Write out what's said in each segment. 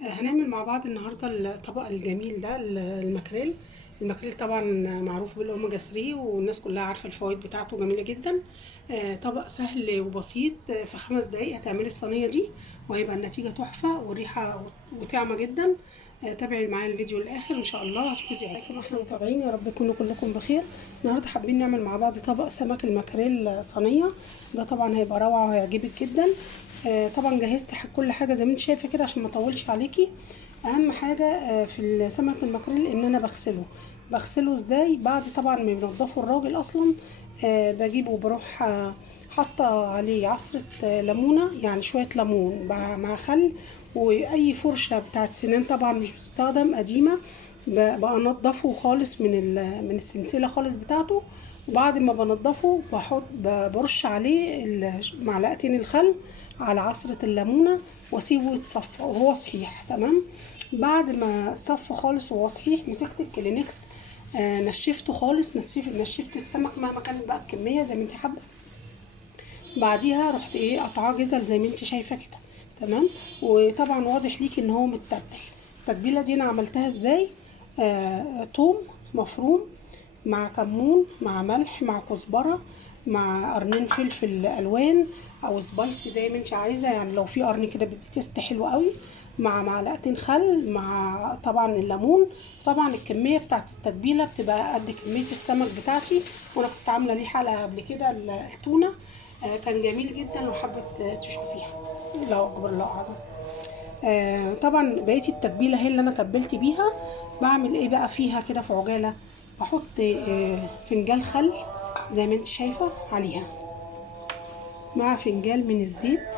هنعمل مع بعض النهارده الطبق الجميل ده الماكريل. الماكريل طبعا معروف بالاوميجا 3 والناس كلها عارفه الفوائد بتاعته جميله جدا. طبق سهل وبسيط. في 5 دقايق هتعملي الصينيه دي وهيبقى النتيجه تحفه وريحه وطعمه جدا. تابعي معايا الفيديو للاخر ان شاء الله هتفوزي عليكم. احنا متابعين، يا رب تكونوا كلكم بخير. النهارده حابين نعمل مع بعض طبق سمك الماكريل صينيه. ده طبعا هيبقى روعه وهيعجبك جدا. طبعا جهزت كل حاجه زي ما انت شايفه كده عشان ما اطولش عليكي. اهم حاجه في السمك الماكريل ان انا بغسله ازاي؟ بعد طبعا ما بنضفه الراجل اصلا. بجيبه وبروح حاطه عليه عصره ليمونه، يعني شويه ليمون مع خل، واي فرشه بتاعت سنان طبعا مش بتستخدم قديمه. بنضفه خالص من السلسله خالص بتاعته. وبعد ما بنضفه برش عليه معلقتين الخل على عصرة الليمونة واسيبه يتصفى وهو صحيح. تمام. بعد ما صفى خالص وهو صحيح مسكت الكلينكس، نشفته خالص. نشفت السمك مهما كانت بقى الكمية زي ما انت حابة. بعديها رحت قطعاه جزل زي ما انت شايفة كده. تمام. وطبعا واضح ليكي ان هو متبل. التتبيلة دي انا عملتها ازاي؟ توم مفروم مع كمون مع ملح مع كزبره مع قرنين فلفل الوان او سبايسي زي ما انت عايزه، يعني لو في قرن كده بيدي تيست حلو قوي، مع معلقتين خل مع طبعا الليمون. طبعا الكميه بتاعت التتبيله بتبقى قد كميه السمك بتاعتي، وانا كنت عامله ليه حلقه قبل كده التونه. كان جميل جدا لو حبيت تشوفيها. الله اكبر الله اعظم. طبعا بقية التتبيله هي اللي انا تبلت بيها. بعمل ايه بقى فيها كده في عجاله؟ بحط فنجان خل زي ما انت شايفه عليها، مع فنجان من الزيت،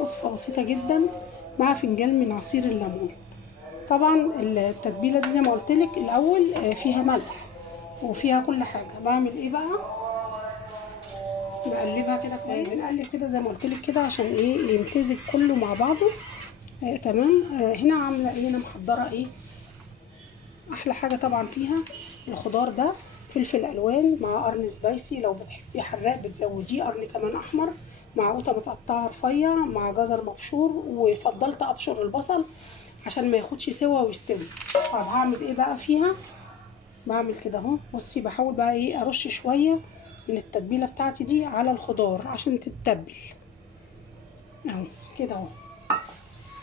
وصفه بسيطه جدا، مع فنجان من عصير الليمون. طبعا التتبيله دي زي ما قلت لك الاول فيها ملح وفيها كل حاجه. بعمل ايه بقى؟ بقلبها كده كويس. بنقلب كده زي ما قلت لك كده عشان يمتزج كله مع بعضه. تمام. هنا عامله انا محضره احلى حاجه طبعا فيها الخضار ده. فلفل الوان مع قرن سبايسي، لو بتحبيه حراق بتزوديه قرن كمان احمر، مع قوطه متقطعه رفيع، مع جزر مبشور. وفضلت ابشر البصل عشان ما ياخدش سوا ويستوي. طب هعمل ايه بقى فيها؟ بعمل كده اهو. بصي بحاول بقى ارش شويه من التتبيله بتاعتي دي على الخضار عشان تتبل اهو كده اهو.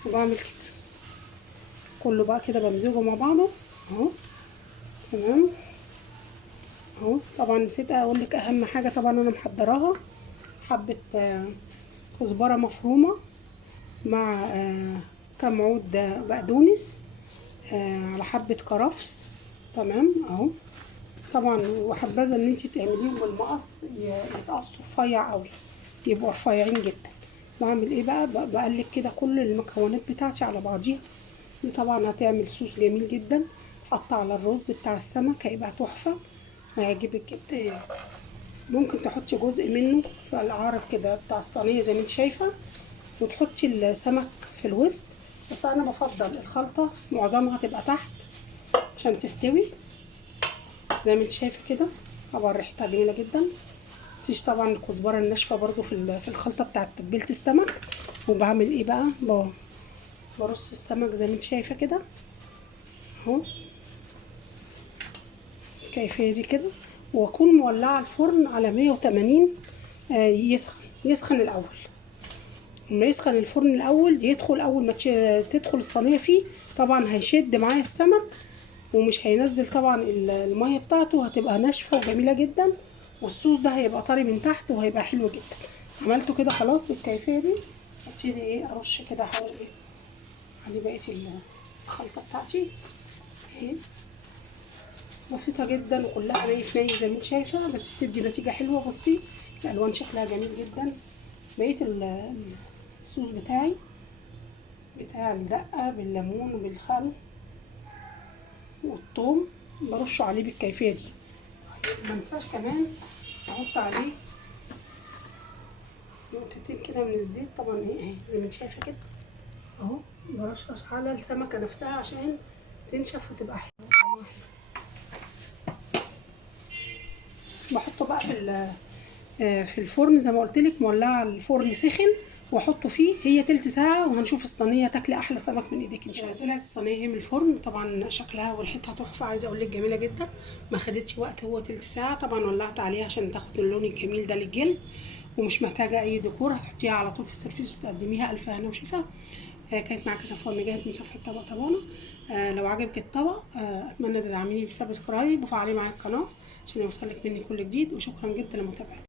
وبعمل كده كله بقى كده بمزجه مع بعضه اهو. تمام اهو. طبعا نسيت اقول لك اهم حاجه طبعا انا محضراها، حبه كزبره مفرومه مع كام عود بقدونس، على حبه كرفس. تمام اهو. طبعا وحبذا ان انت تعمليهم بالمقص يتقصوا رفيع قوي، يبقوا رفيعين جدا. واعمل ايه بقى؟ بقلب كده كل المكونات بتاعتي على بعضيها. دي طبعا هتعمل صوص جميل جدا، حط على الرز بتاع السمك هيبقى تحفه، هيعجبك جدا. ممكن تحطي جزء منه في العارض كده بتاع الصينيه زي ما انت شايفه، وتحطي السمك في الوسط. بس انا بفضل الخلطه معظمها تبقى تحت عشان تستوي زي ما انت شايفه كده. طبعا ريحتها جميله جدا. متنسيش طبعا الكزبره الناشفه برضو في الخلطه بتاعت تتبيله السمك. وبعمل ايه بقى؟ برص السمك زي ما انت شايفه كده اهو، الكيفيه دي كده. واكون مولعه الفرن على 180. يسخن الاول. لما يسخن الفرن الاول يدخل، اول ما تدخل الصينيه فيه طبعا هيشد معايا السمك ومش هينزل طبعا الميه بتاعته، هتبقى ناشفه وجميله جدا. والصوص ده هيبقى طري من تحت وهيبقى حلو جدا. عملته كده خلاص بالكيفيه دي. ابتدي ارش كده على بقيه الخلطه بتاعتي اهي. بسيطه جدا وكلها ني في ني زي ما انت شايفه، بس بتدي نتيجه حلوه. بصي الالوان شكلها جميل جدا. بقيه الصوص بتاع الدقه بالليمون وبالخل والثوم برشه عليه بالكيفيه دي. منساش كمان احط عليه نقطتين كده من الزيت. طبعا اهي زي ما انت شايفه كده اهو. برشش على السمكه نفسها عشان تنشف وتبقى حلوه. بحطه بقى في الفرن زي ما قلت لك، مولعه الفرن سخن واحطه فيه. هي تلت ساعه وهنشوف الصينيه تاكلي احلى سمك من ايديك ان شاء الله. طلعت الصينيه هي من الفرن، طبعا شكلها وريحتها تحفه، عايزه اقول لك جميله جدا، ما خدتش وقت، هو تلت ساعه. طبعا ولعت عليها عشان تاخد اللون الجميل ده للجلد، ومش محتاجه اي ديكور، هتحطيها على طول في السيرفيس وتقدميها الف هنا وشفا. كانت معاكي صفوان مجاهد من صفحه طبق طبانه. لو عجبك الطبق اتمنى تدعميني بسبسكرايب وفعلي معايا القناه عشان يوصلك مني كل جديد، وشكرا جدا لمتابعتك.